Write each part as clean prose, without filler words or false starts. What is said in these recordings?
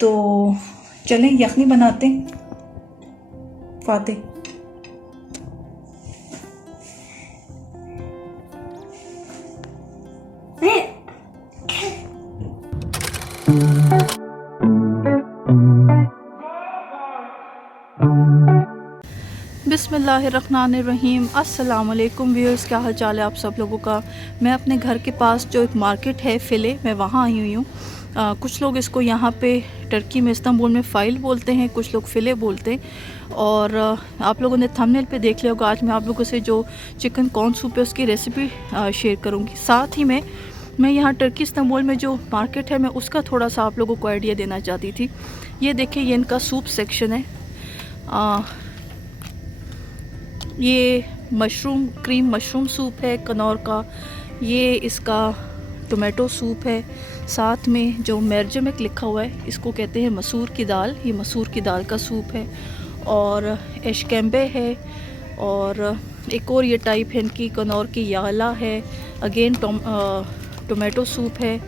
तो चलें यखनी बनाते हैं फातिह। बिस्मिल्लाहिर्रहमानिर्रहीम। अस्सलाम वालेकुम व्यूअर्स, क्या हाल चाल है आप सब लोगों का। मैं अपने घर के पास जो एक मार्केट है फ़िले, मैं वहाँ आई हुई हूँ। कुछ लोग इसको यहाँ पे टर्की में इस्तांबुल में फ़ाइल बोलते हैं, कुछ लोग फ़िले बोलते हैं। और आप लोगों ने थंबनेल पे देख लिया होगा, आज मैं आप लोगों से जो चिकन कॉर्न सूप है उसकी रेसिपी शेयर करूँगी। साथ ही में मैं यहाँ टर्की इस्तांबुल में जो मार्केट है मैं उसका थोड़ा सा आप लोगों को आइडिया देना चाहती थी। ये देखिए, ये इनका सूप सेक्शन है। ये मशरूम क्रीम मशरूम सूप है कनौर का। ये इसका टोमेटो सूप है। साथ में जो मेर्जमेक लिखा हुआ है इसको कहते हैं मसूर की दाल, ये मसूर की दाल का सूप है। और एशकेम्बे है। और एक और ये टाइप है इनकी कनौर की याला है। अगेन टोमेटो सूप है।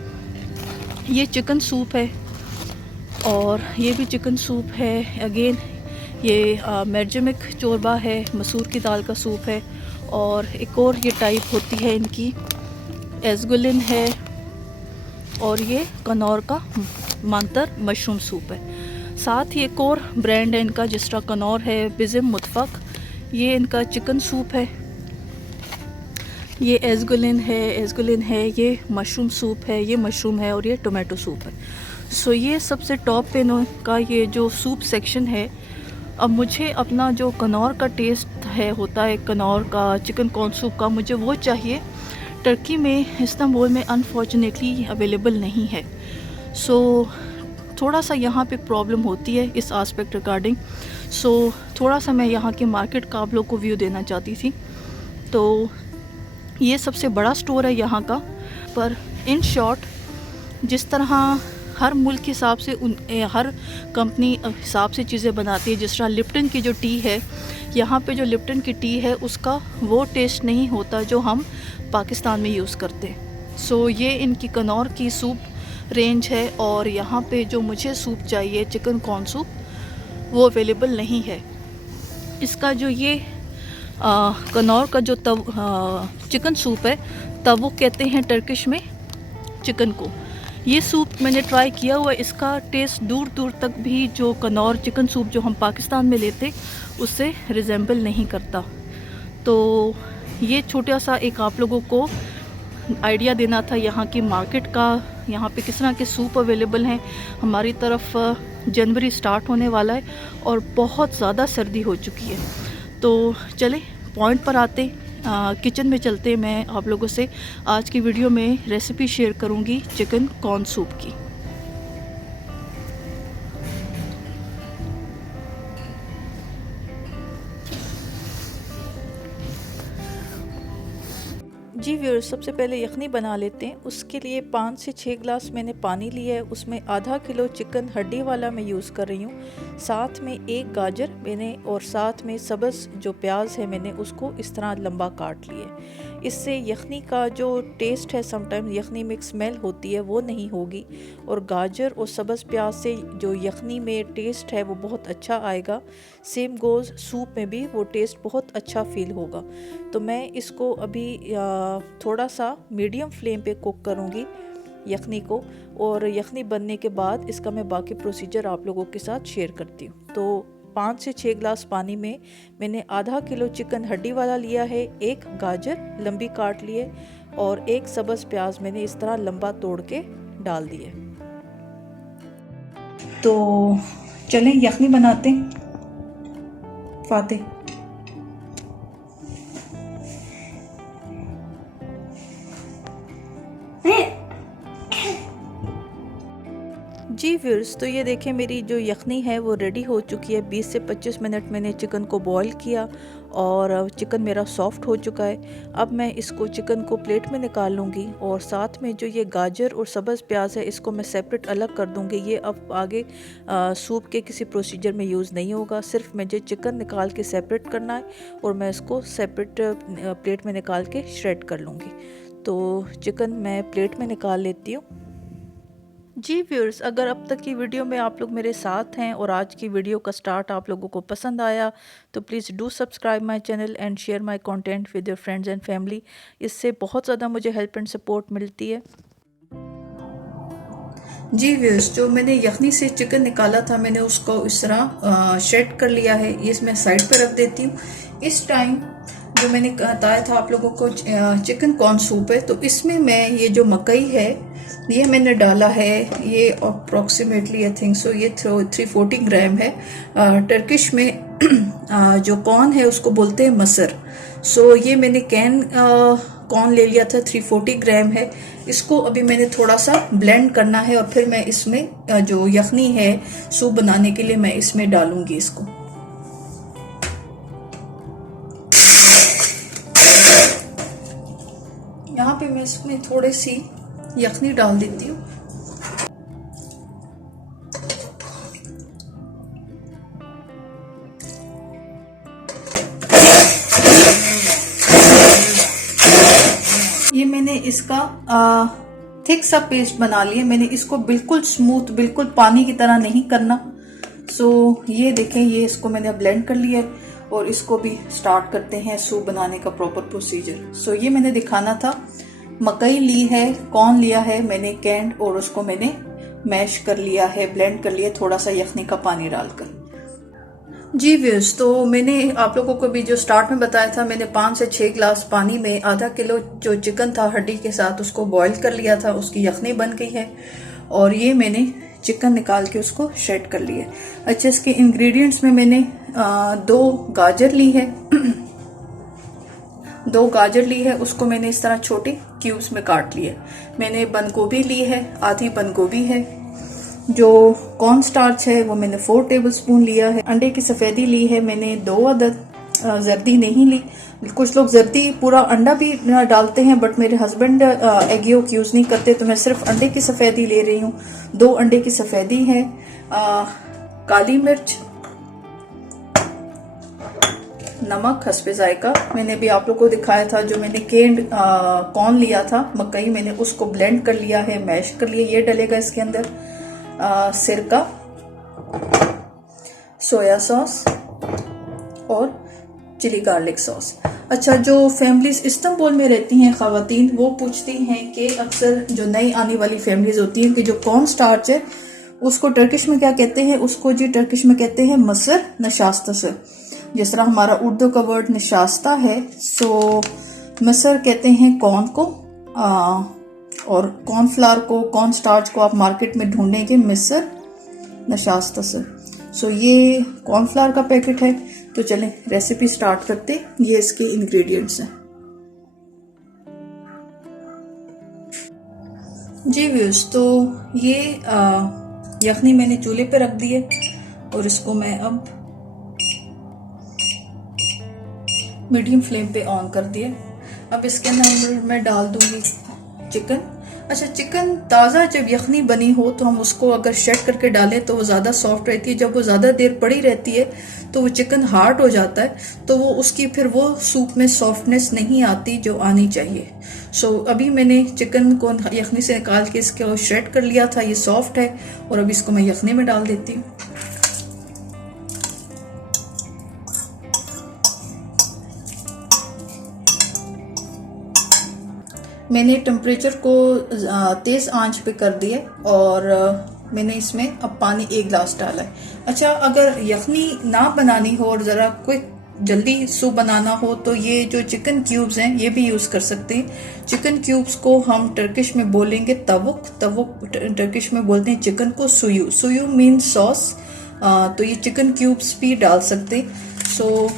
ये चिकन सूप है और ये भी चिकन सूप है। अगेन ये मेर्जमेक चोरबा है, मसूर की दाल का सूप है। और एक और ये टाइप होती है इनकी एज़गुलिन है। और ये कनौर का मांतर मशरूम सूप है। साथ ही एक और ब्रांड है इनका जिस तरह कनौर है, बिज़म मुतफ़क़, ये इनका चिकन सूप है। ये एज़गुलिन है, ये मशरूम सूप है, ये मशरूम है और ये टोमेटो सूप है। सो ये सबसे टॉप पे का ये जो सूप सेक्शन है। अब मुझे अपना जो कनौर का टेस्ट है होता है कनौर का चिकन कॉर्न सूप का, मुझे वो चाहिए। टर्की में इस्तांबुल में अनफॉर्चुनेटली अवेलेबल नहीं है। सो थोड़ा सा यहाँ पे प्रॉब्लम होती है इस आस्पेक्ट रिगार्डिंग। सो थोड़ा सा मैं यहाँ के मार्केट का आप लोग को व्यू देना चाहती थी। तो ये सबसे बड़ा स्टोर है यहाँ का। पर इन शॉर्ट, जिस तरह हर मुल्क के हिसाब से हर कंपनी हिसाब से चीज़ें बनाती है, जिस तरह लिप्टन की जो टी है, यहाँ पे जो लिप्टन की टी है उसका वो टेस्ट नहीं होता जो हम पाकिस्तान में यूज़ करते हैं। सो ये इनकी कनौर की सूप रेंज है। और यहाँ पे जो मुझे सूप चाहिए चिकन कॉर्न सूप, वो अवेलेबल नहीं है। इसका जो ये कनौर का जो चिकन सूप है, तवो कहते हैं टर्किश में चिकन को। ये सूप मैंने ट्राई किया हुआ, इसका टेस्ट दूर दूर तक भी जो कनौर चिकन सूप जो हम पाकिस्तान में लेते उससे रिजेंबल नहीं करता। तो ये छोटा सा एक आप लोगों को आइडिया देना था यहाँ की मार्केट का, यहाँ पे किस तरह के सूप अवेलेबल हैं। हमारी तरफ जनवरी स्टार्ट होने वाला है और बहुत ज़्यादा सर्दी हो चुकी है। तो चले पॉइंट पर आते, किचन में चलते। मैं आप लोगों से आज की वीडियो में रेसिपी शेयर करूंगी चिकन कॉर्न सूप की। जी व्यूअर्स, सबसे पहले यखनी बना लेते हैं। उसके लिए 5 से 6 ग्लास मैंने पानी लिया है। उसमें आधा किलो चिकन हड्डी वाला मैं यूज़ कर रही हूँ। साथ में एक गाजर मैंने और साथ में सब्ज़ जो प्याज है मैंने उसको इस तरह लंबा काट लिया है। इससे यखनी का जो टेस्ट है, समटाइम्स यखनी में एक स्मेल होती है, वो नहीं होगी। और गाजर और सब्ज़ प्याज से जो यखनी में टेस्ट है वो बहुत अच्छा आएगा। सेम गोज़ सूप में भी वो टेस्ट बहुत अच्छा फील होगा। तो मैं इसको अभी थोड़ा सा मीडियम फ्लेम पे कुक करूँगी यखनी को। और यखनी बनने के बाद इसका मैं बाकी प्रोसीजर आप लोगों के साथ शेयर करती हूँ। तो 5 से 6 ग्लास पानी में मैंने आधा किलो चिकन हड्डी वाला लिया है, एक गाजर लंबी काट लिए और एक सब्ज़ प्याज मैंने इस तरह लंबा तोड़ के डाल दिए। तो चलें यखनी बनाते हैं फातिह। जी व्यूअर्स, तो ये देखें मेरी जो यखनी है वो रेडी हो चुकी है। 20 से 25 मिनट मैंने चिकन को बॉईल किया और चिकन मेरा सॉफ्ट हो चुका है। अब मैं इसको चिकन को प्लेट में निकाल लूँगी और साथ में जो ये गाजर और सब्ज़ प्याज है इसको मैं सेपरेट अलग कर दूँगी। ये अब आगे सूप के किसी प्रोसीजर में यूज़ नहीं होगा, सिर्फ मुझे चिकन निकाल के सेपरेट करना है और मैं इसको सेपरेट प्लेट में निकाल के श्रेड कर लूँगी। तो चिकन मैं प्लेट में निकाल लेती हूँ। जी व्यूअर्स, अगर अब तक की वीडियो में आप लोग मेरे साथ हैं और आज की वीडियो का स्टार्ट आप लोगों को पसंद आया तो please do subscribe my channel and share my content with your friends and family. इससे बहुत ज़्यादा मुझे हेल्प एंड सपोर्ट मिलती है। जी व्यूअर्स, जो मैंने यखनी से चिकन निकाला था मैंने उसको इस तरह शेड कर लिया है। ये इसमें साइड पर रख देती हूँ। इस टाइम जो मैंने बताया था आप लोगों को चिकन कॉर्न सूप है, तो इसमें मैं ये जो मकई है ये मैंने डाला है। ये अप्रॉक्सीमेटली आई थिंक सो ये 340 ग्राम है। टर्किश में जो कॉर्न है उसको बोलते हैं मसर। सो ये मैंने कैन कॉर्न ले लिया था, 340 ग्राम है। इसको अभी मैंने थोड़ा सा ब्लेंड करना है और फिर मैं इसमें जो यखनी है सूप बनाने के लिए मैं इसमें डालूंगी इसको। यहाँ पे मैं इसमें थोड़ी सी यखनी डाल देती हूँ। ये मैंने इसका थिक सा पेस्ट बना लिया। मैंने इसको बिल्कुल स्मूथ, बिल्कुल पानी की तरह नहीं करना। सो ये देखें, ये इसको मैंने ब्लेंड कर लिया और इसको भी स्टार्ट करते हैं सूप बनाने का प्रॉपर प्रोसीजर। सो ये मैंने दिखाना था। मकई ली है, कॉर्न लिया है मैंने कैंड और उसको मैंने मैश कर लिया है, ब्लेंड कर लिया थोड़ा सा यखनी का पानी डालकर। जी व्यूअर्स, तो मैंने आप लोगों को भी जो स्टार्ट में बताया था, मैंने 5 से 6 ग्लास पानी में आधा किलो जो चिकन था हड्डी के साथ उसको बॉईल कर लिया था। उसकी यखनी बन गई है और ये मैंने चिकन निकाल के उसको शेड कर लिया। अच्छा, इसके इंग्रेडिएंट्स में मैंने 2 गाजर ली है। 2 गाजर ली है, उसको मैंने इस तरह छोटे क्यूब्स में काट लिया। मैंने बंद गोभी ली है, आधी बंद गोभी है। जो कॉर्न स्टार्च है वो मैंने 4 टेबलस्पून लिया है। अंडे की सफेदी ली है मैंने 2 अदद। जर्दी नहीं ली। कुछ लोग जर्दी पूरा अंडा भी डालते हैं, बट मेरे हस्बैंड एग योक यूज नहीं करते, तो मैं सिर्फ अंडे की सफेदी ले रही हूँ। 2 अंडे की सफेदी है। काली मिर्च, नमक हस्बे जायका। मैंने भी आप लोग को दिखाया था जो मैंने केंड कॉर्न लिया था मकई, मैंने उसको ब्लेंड कर लिया है, मैश कर लिया। ये डलेगा इसके अंदर। सिरका, सोया सॉस और चिली गार्लिक सॉस। अच्छा, जो फैमिलीज इस्तांबुल में रहती हैं ख़वातीन, वो पूछती हैं कि अक्सर जो नई आने वाली फैमिलीज होती हैं कि जो कॉर्न स्टार्च है उसको टर्किश में क्या कहते हैं? उसको जी टर्किश में कहते हैं मसर नशास्ता। जिस तरह हमारा उर्दू का वर्ड निशास्ता है, सो मसर कहते हैं कॉर्न को, और कॉर्नफ्लावर को, कॉर्न स्टार्च को आप मार्केट में ढूंढेंगे मिस्र नशास्ता से। सो ये कॉर्नफ्लावर का पैकेट है। तो चलें रेसिपी स्टार्ट करते। ये इसके इंग्रेडिएंट्स हैं। जी व्यूअर्स, तो ये यखनी मैंने चूल्हे पे रख दी है और इसको मैं अब मीडियम फ्लेम पे ऑन कर दिया। अब इसके अंदर मैं डाल दूंगी चिकन। अच्छा, चिकन ताज़ा जब यखनी बनी हो तो हम उसको अगर शेड करके डालें तो वो ज़्यादा सॉफ्ट रहती है। जब वो ज़्यादा देर पड़ी रहती है तो वो चिकन हार्ड हो जाता है, तो वो उसकी फिर वो सूप में सॉफ्टनेस नहीं आती जो आनी चाहिए। सो अभी मैंने चिकन को यखनी से निकाल के इसको शेड कर लिया था, ये सॉफ्ट है और अभी इसको मैं यखनी में डाल देती हूँ। मैंने टेम्परेचर को तेज़ आंच पे कर दिया और मैंने इसमें अब पानी 1 गिलास डाला है। अच्छा, अगर यखनी ना बनानी हो और ज़रा क्विक जल्दी सूप बनाना हो तो ये जो चिकन क्यूब्स हैं ये भी यूज़ कर सकते हैं। चिकन क्यूब्स को हम टर्किश में बोलेंगे तवुक। तवुक टर्किश में बोलते हैं चिकन को सुयू। सुयू मीन सॉस। तो ये चिकन क्यूब्स भी डाल सकते। सो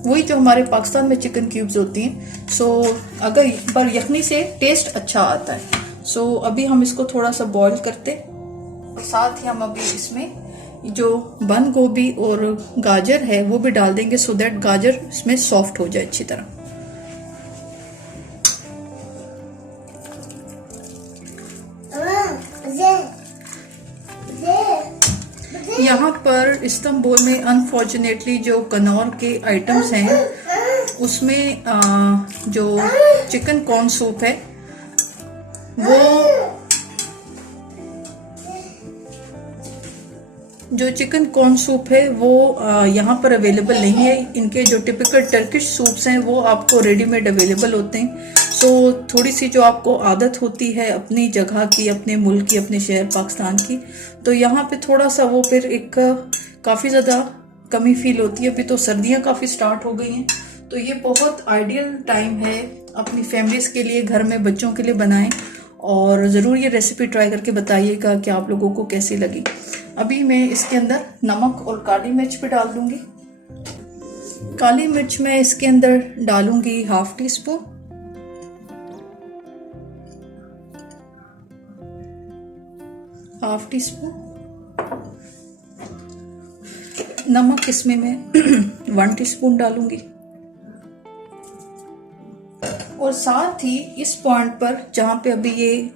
वही जो हमारे पाकिस्तान में चिकन क्यूब्स होती हैं। सो अगर पर यखनी से टेस्ट अच्छा आता है। सो अभी हम इसको थोड़ा सा बॉईल करते, साथ ही हम अभी इसमें जो बंद गोभी और गाजर है वो भी डाल देंगे, सो दैट गाजर इसमें सॉफ्ट हो जाए अच्छी तरह। यहाँ पर इस्तांबुल में अनफॉर्चुनेटली जो कनौर के आइटम्स हैं उसमें जो चिकन कॉर्न सूप है वो जो चिकन कॉर्न सूप है वो यहाँ पर अवेलेबल नहीं है। इनके जो टिपिकल टर्किश सूप्स हैं वो आपको रेडीमेड अवेलेबल होते हैं। सो थोड़ी सी जो आपको आदत होती है अपनी जगह की, अपने मुल्क की, अपने शहर पाकिस्तान की, तो यहाँ पे थोड़ा सा वो फिर एक काफ़ी ज़्यादा कमी फील होती है। अभी तो सर्दियाँ काफ़ी स्टार्ट हो गई हैं, तो ये बहुत आइडियल टाइम है अपनी फैमिलीज़ के लिए, घर में बच्चों के लिए बनाएं। और ज़रूर ये रेसिपी ट्राई करके बताइएगा कि आप लोगों को कैसी लगी। अभी मैं इसके अंदर नमक और काली मिर्च भी डाल दूंगी। काली मिर्च मैं इसके अंदर डालूंगी 1/2 टीस्पून। हाफ टी स्पून नमक इसमें मैं 1 टीस्पून डालूंगी। और साथ ही इस पॉइंट पर जहाँ पे अभी ये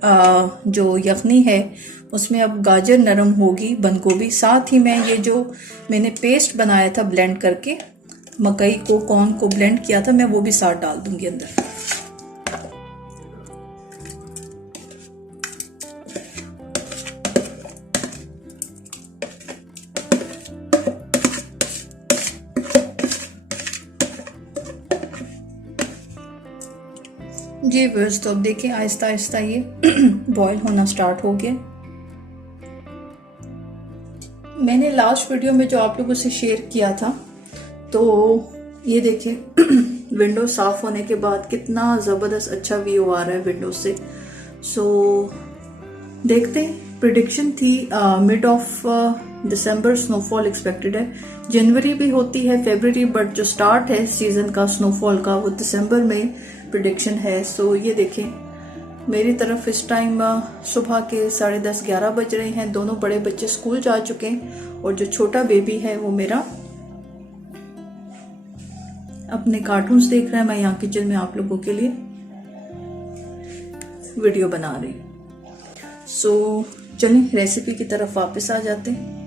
जो यखनी है उसमें अब गाजर नरम होगी, बंद गोभी, साथ ही मैं ये जो मैंने पेस्ट बनाया था ब्लेंड करके, मकई को कॉर्न को ब्लेंड किया था, मैं वो भी साथ डाल दूंगी अंदर। जी व्यूअर्स, तो अब देखिए आहिस्ता आहिस्ता ये बॉईल होना स्टार्ट हो गया। मैंने लास्ट वीडियो में जो आप लोगों से शेयर किया था, तो ये देखिए विंडो साफ होने के बाद कितना ज़बरदस्त अच्छा व्यू आ रहा है विंडो से। सो देखते हैं, प्रिडिक्शन थी mid of December snowfall expected है। जनवरी भी होती है, फरवरी, बट जो स्टार्ट है सीजन का स्नोफॉल का वो दिसंबर में प्रिडिक्शन है। सो ये देखें मेरी तरफ इस टाइम सुबह के 10:30 11 बज रहे हैं। दोनों बड़े बच्चे स्कूल जा चुके हैं और जो छोटा बेबी है वो मेरा अपने कार्टून्स देख रहा है। मैं यहाँ किचन में आप लोगों के लिए वीडियो बना रही हूँ। सो चलिए रेसिपी की तरफ वापस आ जाते हैं।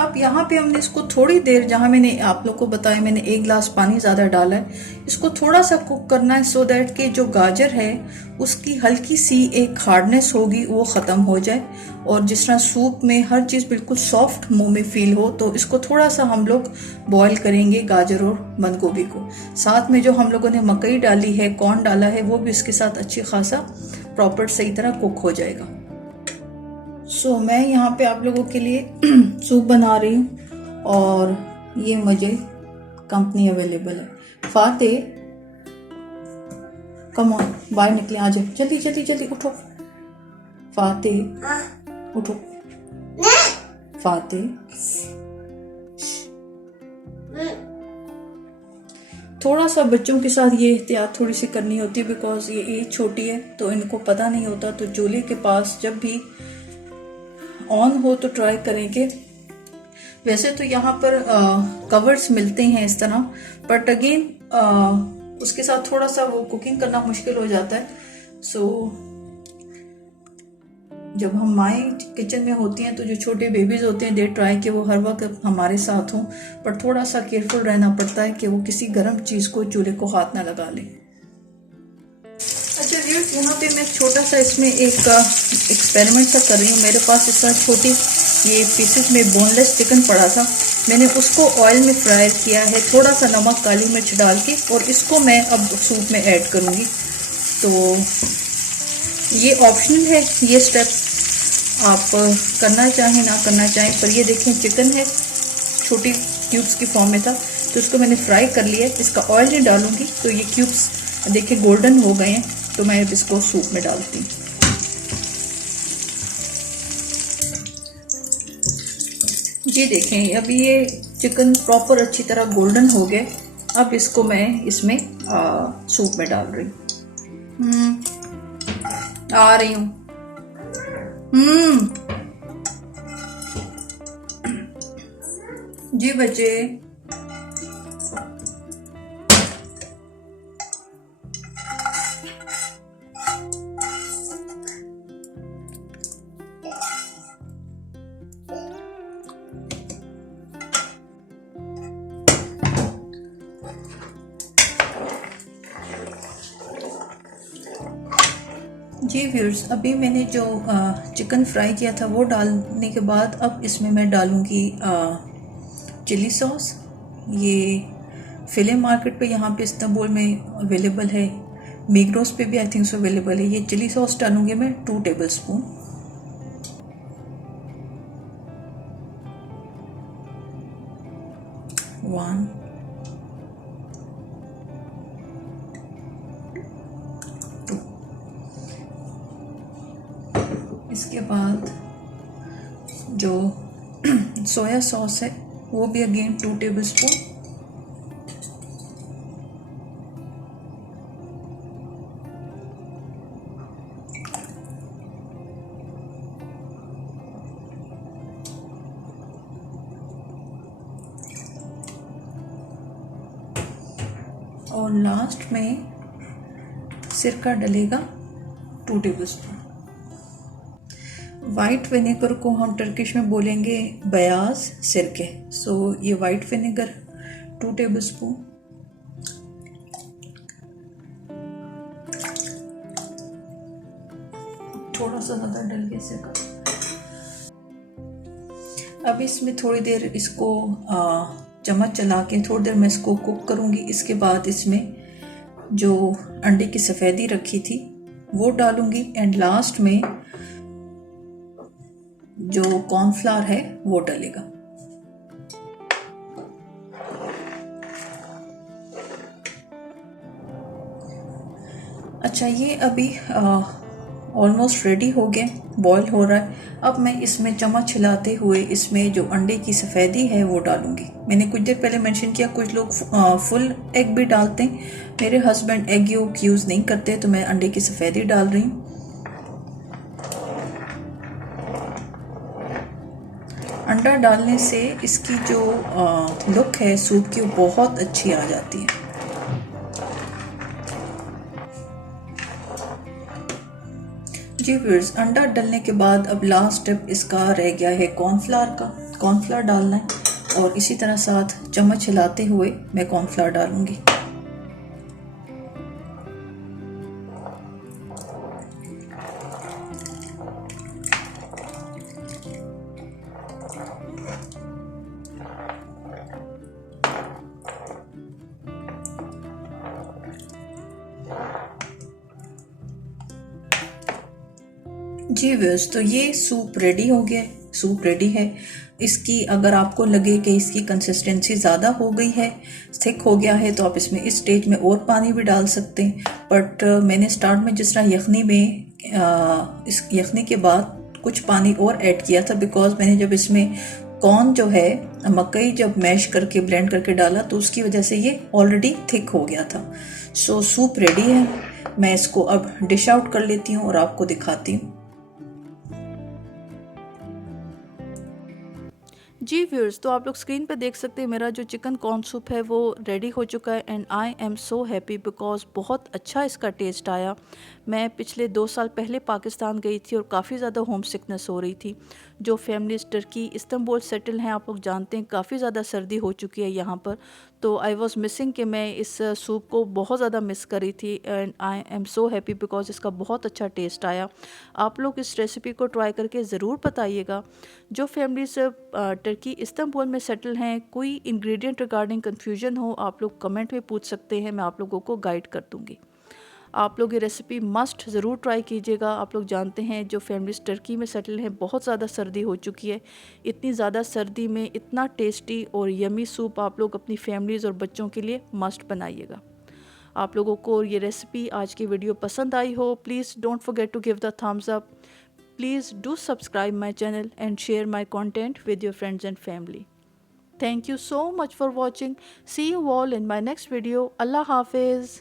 अब यहाँ पे हमने इसको थोड़ी देर, जहाँ मैंने आप लोग को बताया मैंने 1 गिलास पानी ज़्यादा डाला है, इसको थोड़ा सा कुक करना है सो दैट कि जो गाजर है उसकी हल्की सी एक हार्डनेस होगी वो ख़त्म हो जाए, और जिस तरह सूप में हर चीज़ बिल्कुल सॉफ्ट मुंह में फील हो, तो इसको थोड़ा सा हम लोग बॉईल करेंगे गाजर और बंद गोभी को। साथ में जो हम लोगों ने मकई डाली है, कॉर्न डाला है, वो भी इसके साथ अच्छी खासा प्रॉपर सही तरह कुक हो जाएगा। सो मैं यहाँ पे आप लोगों के लिए सूप बना रही हूँ और ये मुझे कंपनी अवेलेबल है, फाते। कम ऑन, बाहर निकले, आ जाओ जल्दी जल्दी जल्दी, उठो फाते, उठो फाते। थोड़ा सा बच्चों के साथ ये एहतियात थोड़ी सी करनी होती है, बिकॉज ये एज छोटी है तो इनको पता नहीं होता। तो चूल्हे के पास जब भी ऑन हो तो ट्राई करेंगे। वैसे तो यहाँ पर कवर्स मिलते हैं इस तरह, बट अगेन उसके साथ थोड़ा सा वो कुकिंग करना मुश्किल हो जाता है। सो जब हम माएँ किचन में होती हैं तो जो छोटे बेबीज होते हैं दे ट्राई कि वो हर वक्त हमारे साथ हों, पर थोड़ा सा केयरफुल रहना पड़ता है कि वो किसी गर्म चीज़ को चूल्हे को हाथ ना लगा लें। अच्छा व्यूअर्स, यहाँ पे मैं छोटा सा इसमें एक एक्सपेरिमेंट सा कर रही हूँ। मेरे पास इस तरह छोटी ये पीसेस में बोनलेस चिकन पड़ा था, मैंने उसको ऑयल में फ्राई किया है, थोड़ा सा नमक काली मिर्च डाल के, और इसको मैं अब सूप में ऐड करूँगी। तो ये ऑप्शनल है, ये स्टेप आप करना चाहें ना करना चाहें, पर ये देखें चिकन है, छोटी क्यूब्स की फॉर्म में था, तो इसको मैंने फ्राई कर लिया है। इसका ऑयल नहीं डालूंगी, तो ये क्यूब्स देखिए गोल्डन हो गए हैं, तो मैं अब इसको सूप में डालती हूँ। जी देखें अभी ये चिकन प्रॉपर अच्छी तरह गोल्डन हो गए। अब इसको मैं इसमें सूप में डाल रही हूँ। आ रही हूँ। जी बच्चे, जी व्यूअर्स, अभी मैंने जो चिकन फ्राई किया था वो डालने के बाद अब इसमें मैं डालूँगी चिली सॉस। ये फिले मार्केट पे यहाँ पे इस्तांबुल में अवेलेबल है, मिग्रोस पे भी आई थिंक सो अवेलेबल है। ये चिली सॉस डालूँगी मैं 2 टेबलस्पून। One, to. इसके बाद जो सोया सॉस है वो भी अगेन 2 टेबलस्पून। और लास्ट में सिरका डलेगा 2 टेबलस्पून। वाइट विनेगर को हम टर्किश में बोलेंगे बयाज सिरके। सो ये वाइट विनेगर 2 टेबलस्पून। थोड़ा सा ज़्यादा डल गया सिरका। अब इसमें थोड़ी देर इसको चम्मच चला के थोड़ी देर मैं इसको कुक करूँगी। इसके बाद इसमें जो अंडे की सफ़ेदी रखी थी वो डालूँगी एंड लास्ट में जो कॉर्नफ्लावर है वो डलेगा। अच्छा, ये अभी ऑलमोस्ट रेडी हो गया, बॉईल हो रहा है। अब मैं इसमें चम्मच हिलाते हुए इसमें जो अंडे की सफ़ेदी है वो डालूंगी। मैंने कुछ देर पहले मेंशन किया कुछ लोग फुल एग भी डालते हैं। मेरे हस्बैंड एग योक यूज़ नहीं करते तो मैं अंडे की सफ़ेदी डाल रही हूँ। अंडा डालने से इसकी जो लुक है सूप की वो बहुत अच्छी आ जाती है। जी व्यूअर्स, अंडा डालने के बाद अब लास्ट स्टेप इसका रह गया है कॉर्नफ्लावर का। कॉर्नफ्लावर डालना है और इसी तरह साथ चम्मच हिलाते हुए मैं कॉर्नफ्लावर डालूंगी। जी व्यूअर्स, तो ये सूप रेडी हो गया, सूप रेडी है। इसकी अगर आपको लगे कि इसकी कंसिस्टेंसी ज़्यादा हो गई है, थिक हो गया है, तो आप इसमें इस स्टेज में और पानी भी डाल सकते हैं। बट मैंने स्टार्ट में जिस तरह यखनी में इस यखनी के बाद कुछ पानी और ऐड किया था, बिकॉज मैंने जब इसमें कॉर्न जो है मकई जब मैश करके ब्लेंड करके डाला तो उसकी वजह से ये ऑलरेडी थिक हो गया था। सो सूप रेडी है। मैं इसको अब डिश आउट कर लेती हूँ और आपको दिखाती हूँ। जी व्यूअर्स, तो आप लोग स्क्रीन पे देख सकते हैं मेरा जो चिकन कॉर्न सूप है वो रेडी हो चुका है and I am so happy because बहुत अच्छा इसका टेस्ट आया। मैं पिछले 2 साल पहले पाकिस्तान गई थी और काफ़ी ज़्यादा होम सिकनेस हो रही थी। जो फैमिलीज टर्की इस्तांबुल सेटल हैं, आप लोग जानते हैं काफ़ी ज़्यादा सर्दी हो चुकी है यहाँ पर। तो आई वॉज मिसिंग कि मैं इस सूप को बहुत ज़्यादा मिस करी थी and I am so happy because इसका बहुत अच्छा टेस्ट आया। आप लोग इस रेसिपी को ट्राई करके ज़रूर बताइएगा। जो फैमिलीज टर्की इस्तांबुल में सेटल हैं, कोई इंग्रेडिएंट रिगार्डिंग कन्फ्यूजन हो, आप लोग कमेंट में पूछ सकते हैं, मैं आप लोगों को गाइड कर दूँगी। आप लोग ये रेसिपी मस्ट ज़रूर ट्राई कीजिएगा। आप लोग जानते हैं जो फैमिलीज टर्की में सेटल हैं बहुत ज़्यादा सर्दी हो चुकी है। इतनी ज़्यादा सर्दी में इतना टेस्टी और यमी सूप आप लोग अपनी फैमिलीज़ और बच्चों के लिए मस्ट बनाइएगा। आप लोगों को ये रेसिपी आज की वीडियो पसंद आई हो, please don't forget to give the thumbs up. Please do subscribe my channel and share my content with your friends and family. Thank you so much for watching. See you all in my next video. Allah Hafiz.